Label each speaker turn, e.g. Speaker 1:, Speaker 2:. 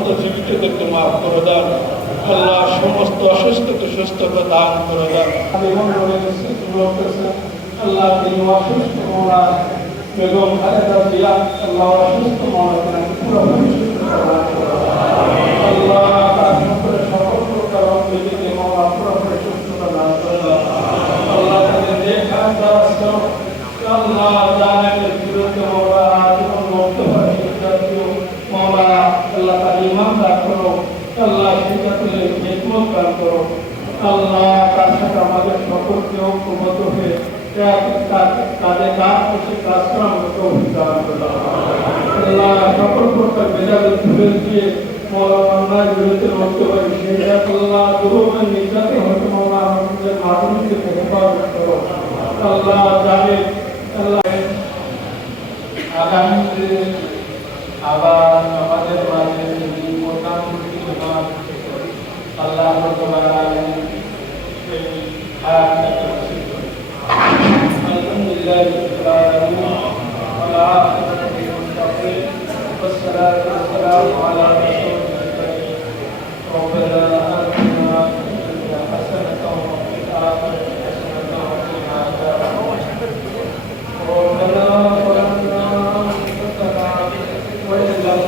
Speaker 1: সমস্ত জীবিতদেরকে মাফ করে দেন আল্লাহ সমস্ত অসুস্থকে সুস্থতা দান করে দেন আল্লাহ অসুস্থ মোড়া বেগম খালেদা আল্লাহ অসুস্থ করে দেন। আল্লাহ সকলে প্রকার অঙ্গীকে মোড়া পুরোপুরি সুস্থতা দান তাদের দেখা আল্লাহ বিরুদ্ধে মোড়া আজীবন মুক্ত হয় জাতীয় মোড়া ইমান রাখো, আল্লাহ সিদ্ধাতুল হিকমত দান করো আল্লাহ তার সাথে আমাদের সকলকে ঐক্যবদ্ধ হয়ে কাজে কাজ করছে কাজ করা আমাদেরকে অভিজ্ঞান করো। আল্লাহ সকল প্রকার বেজাল ধুলে দিয়ে মৌলানার বিরুদ্ধে লড়তে পারি সেই আল্লাহ দুরুমের নির্যাতন হতে মৌলা আমাদের মাধ্যমকে হেফাজত করো। আল্লাহ জানে, আল্লাহ আগামী দিনে আবার আমাদের মাঝে যদি প্রধানমন্ত্রী হন আল্লাহ